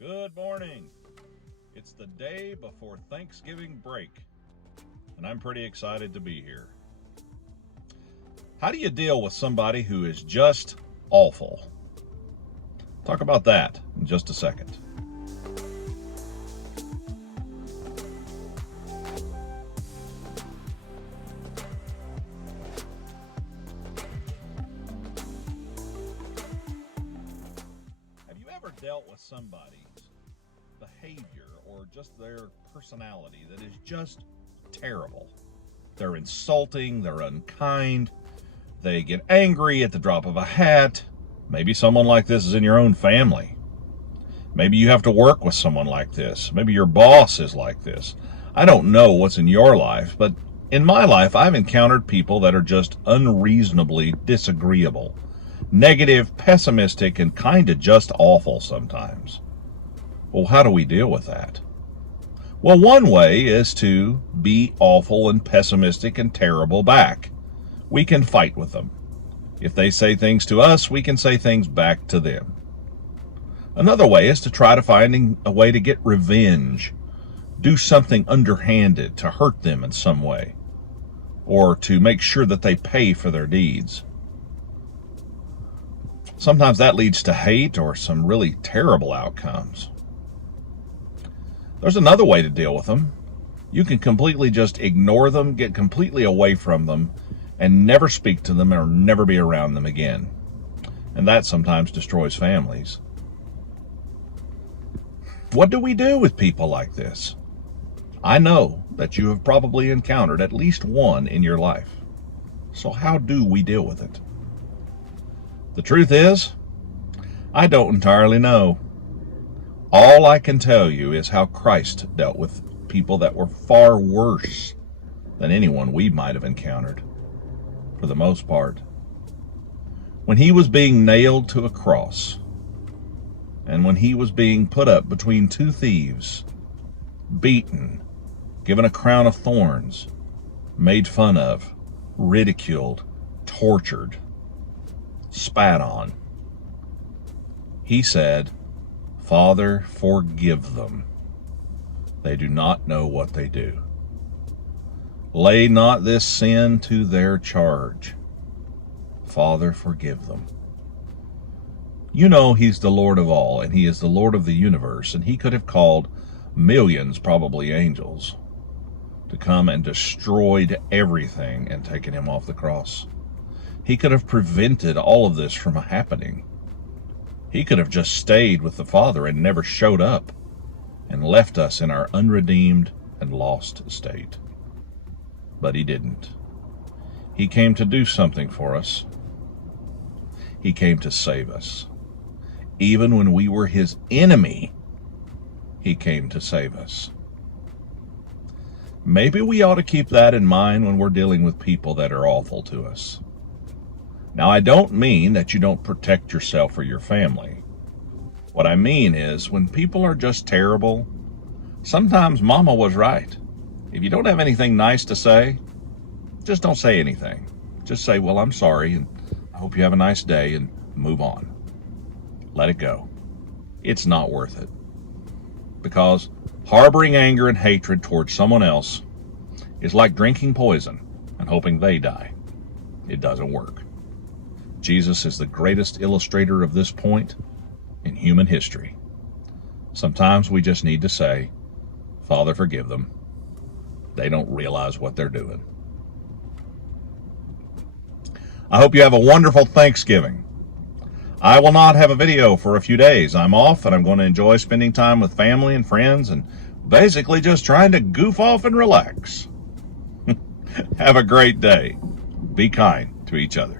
Good morning. It's the day before Thanksgiving break, and I'm pretty excited to be here. How do you deal with somebody who is just awful? Talk about that in just a second. Have you ever dealt with somebody's behavior or just their personality that is just terrible? They're insulting, they're unkind, they get angry at the drop of a hat. Maybe someone like this is in your own family. Maybe you have to work with someone like this. Maybe your boss is like this. I don't know what's in your life, but in my life, I've encountered people that are just unreasonably disagreeable, negative, pessimistic, and kind of just awful sometimes. Well, how do we deal with that? Well, one way is to be awful and pessimistic and terrible back. We can fight with them. If they say things to us, we can say things back to them. Another way is to try to find a way to get revenge, do something underhanded to hurt them in some way, or to make sure that they pay for their deeds. Sometimes that leads to hate or some really terrible outcomes. There's another way to deal with them. You can completely just ignore them, get completely away from them, and never speak to them or never be around them again. And that sometimes destroys families. What do we do with people like this? I know that you have probably encountered at least one in your life. So how do we deal with it? The truth is, I don't entirely know. All I can tell you is how Christ dealt with people that were far worse than anyone we might have encountered, for the most part. When he was being nailed to a cross, and when he was being put up between two thieves, beaten, given a crown of thorns, made fun of, ridiculed, tortured, spat on, he said, "Father, forgive them. They do not know what they do. Lay not this sin to their charge. Father, forgive them." You know he's the Lord of all, and he is the Lord of the universe, and he could have called millions, probably angels, to come and destroyed everything and taken him off the cross. He could have prevented all of this from happening. He could have just stayed with the Father and never showed up and left us in our unredeemed and lost state. But he didn't. He came to do something for us. He came to save us. Even when we were his enemy, he came to save us. Maybe we ought to keep that in mind when we're dealing with people that are awful to us. Now, I don't mean that you don't protect yourself or your family. What I mean is, when people are just terrible, sometimes Mama was right. If you don't have anything nice to say, just don't say anything. Just say, "Well, I'm sorry, and I hope you have a nice day," and move on. Let it go. It's not worth it. Because harboring anger and hatred towards someone else is like drinking poison and hoping they die. It doesn't work. Jesus is the greatest illustrator of this point in human history. Sometimes we just need to say, "Father, forgive them. They don't realize what they're doing." I hope you have a wonderful Thanksgiving. I will not have a video for a few days. I'm off, and I'm going to enjoy spending time with family and friends and basically just trying to goof off and relax. Have a great day. Be kind to each other.